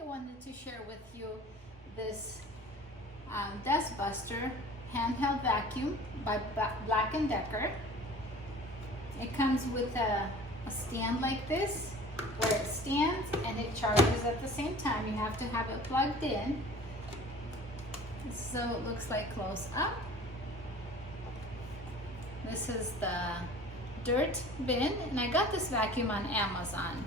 I wanted to share with you this Dustbuster Handheld Vacuum by BLACK+DECKER. It comes with a stand like this where it stands and it charges at the same time. You have to have it plugged in. So it looks like close up. This is the dirt bin, and I got this vacuum on Amazon.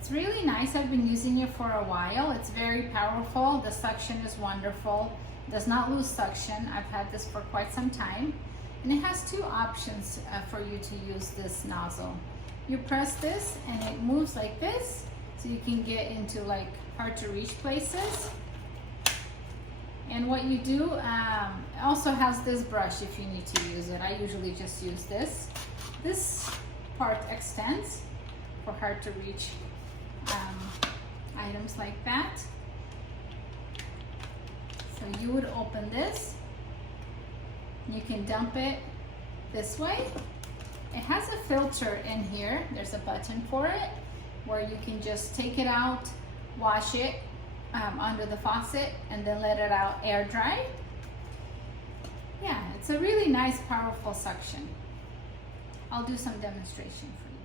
It's really nice. I've been using it for a while. It's very powerful. The suction is wonderful. It does not lose suction. I've had this for quite some time. And it has two options for you to use this nozzle. You press this and it moves like this, so you can get into like hard to reach places. And what you do, it also has this brush if you need to use it. I usually just use this. This part extends for hard to reach items like that. So you would open this. You can dump it this way. It has a filter in here. There's a button for it where you can just take it out, wash it under the faucet, and then let it out air dry. Yeah, it's a really nice, powerful suction. I'll do some demonstration for you.